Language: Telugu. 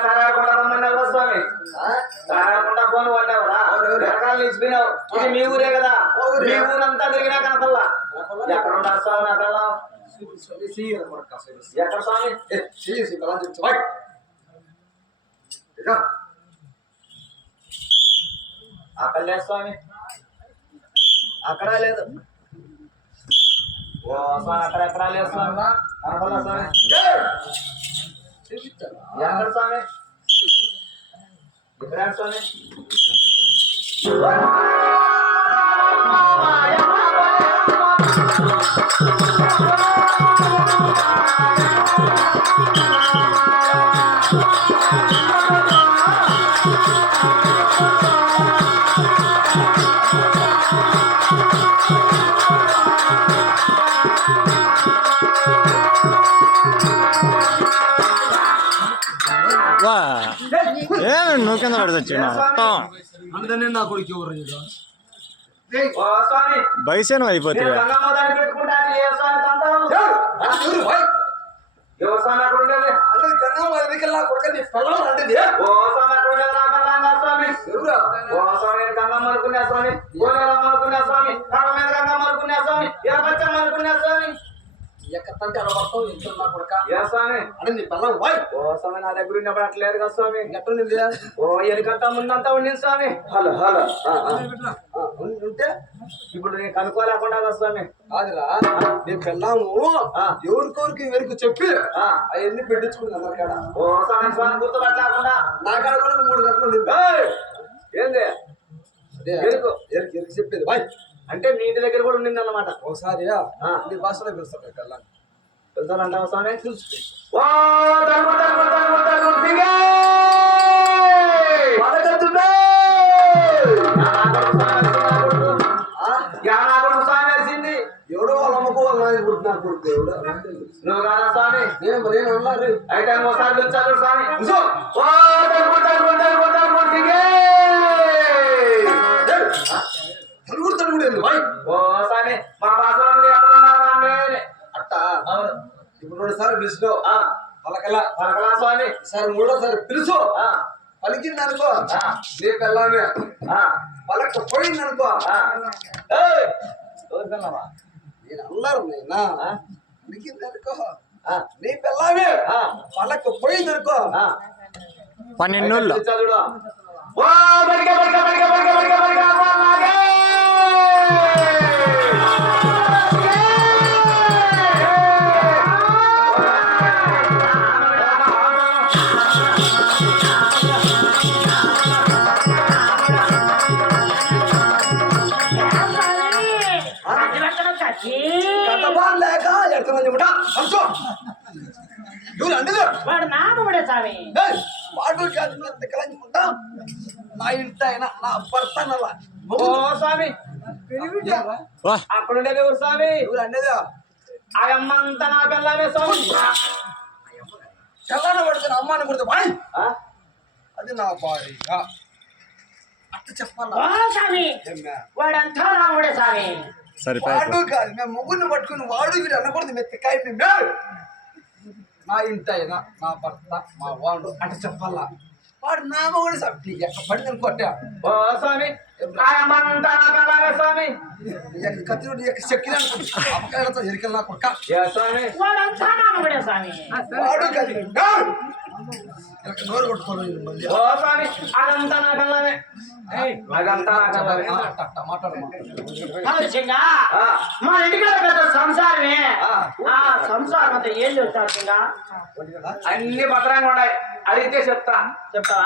తారాకుండా రమ్మన్నావు స్వామి? తారాకుండా ఫోన్ పడ్డావు రకాలు నిలిచిపోయినావు. ఇది మీ ఊరే కదా. మా ఊరే. మీ ఊరంతా తిరిగినా కనపల్లా ఎక్కడ ఉంటారు స్వామి నాకల్లా. ఎక్కడ స్వామి. అక్కడ లేదు స్వామి. అక్కడ లేదు. ఓ స్వామి అక్కడ ఎక్కడ లేదు స్వామి? కనపల్లా స్వామి? ఏయ్. చెయ్యిస్తారా? ఎక్కడ స్వామి నీకు? ఓ స్వామి బైసేనం అయిపోతుంది స్వామి స్వామి అక్కడ ఉండేది అందరూ గంగా మాత దగ్గర నా కొడుకు నీ పిల్లలు అంటేది. ఓ స్వామి అక్కడ ఉండేది నా పిల్లంగా స్వామి ఎవరురా? ఓ స్వామి నేను గంగమ్మ అనుకున్నా స్వామి గోనెలమ్మ అనుకున్నా స్వామి కడ మీద గంగమ్మ అనుకున్నా స్వామి ఎర్రపచ్చమ్మ అనుకున్నా స్వామి ఎక్కడంటే అలా పడతావు, ఇంట్లో కొడుకా. అంటే నీ పిల్లలు, ఓయ్. ఓ స్వామి నా దగ్గర ఉన్నప్పుడు అట్లేదు కదా స్వామి ఎట్లుంది? ఓ ఎనకంతా ముందంతా ఉండింది స్వామి హలో హలో ఉంటే ఇప్పుడు నేను కనుక్కోలేకుండా కదా స్వామి కాదురా నీ పిల్లము. ఎవరికోరికి ఎవరికి చెప్పి ఆ. అవన్నీ పెట్టించుకుంది అందరి కాడ ఓ స్వామి స్వామి గుర్తుపట్టలేకుండా నా కాడ కూడా మూడు గంటలు ఉంది ఏయ్! ఏంది ఎరుకు. ఎరుకు ఎరుకు చెప్పేది బాయ్ అంటే మీ ఇంటి దగ్గర కూడా ఉండింది అన్నమాట ఒకసారి. నీ భాషలో పిలుస్తాను పిల్లలు తెలుసానంటావా స్వామి? ఓ వాళ్ళ నాయన పుట్టినారు కొడుకు ఎవడో. నాకు తెలియదు. నువ్వు కాదా స్వామి? నేను మరి నేను ఉన్నారు అయితే ఒకసారి స్వామి. అవును ఇప్పుడు రెండుసార్లు పిలిచినావు ఆ, పలకల పలకలా స్వామి. ఈసారి మూడోసారి పిలుచు ఆ, పలికింది అనుకో ఆ. నీ పిల్లమే ఆ, పలకపోయింది అనుకో? నేను అల్లారు నేనా? ఆ? పలికింది అనుకో ఆ, నీ పిల్లమే ఆ, పలకపోయింది అనుకో. పన్నెండు అయితే లేక ఎడతమంది ముఠ అంచో ఎవరు అండదు వాడు నామముడే స్వామి వాడు ముఠ నా ఇంటి ఆయన నా భర్త నల్ల ఓ స్వామి అక్కడ ఉండేది ఎవరు స్వామి ఎవరు అండేదా ఆ అమ్మంతా నా పిల్లమే స్వామి తెల్లాన పడుతున్న అమ్మాని కొడితే ఆ? అది నా భార్య అట్ట చెప్పాలా? వాడంతా నామముడే స్వామి వాడు కాదు మేము ముగ్గురిని పట్టుకుని వాడు వీడు అనకూడదు మెత్తకాయ మేము నా ఇంటి ఆయన నా భర్త మా వాడు అట్ట చెప్పాలా? వాడు నా మొగుడు స్వామి నీ యొక్క పండుగ కొట్టా? ఓ స్వామి స్వామి నీ యొక్క కత్తిలో నీ యొక్క శక్తి అపకాయలతో ఎరికలు నా కొక్క ఏ స్వామి? వాడంతా నా మొగుడే స్వామి. వాడు కది ఇలా నోరు అదంతా నా పిల్లలే అదంతా నా. మా ఇంటికాడ పెద్ద సంసారమే. ఆ. సంసారం అంతా ఏం చెప్తారు సింగా అన్ని భద్రంగా ఉన్నాయి అడిగితే చెప్తా. చెప్తావా.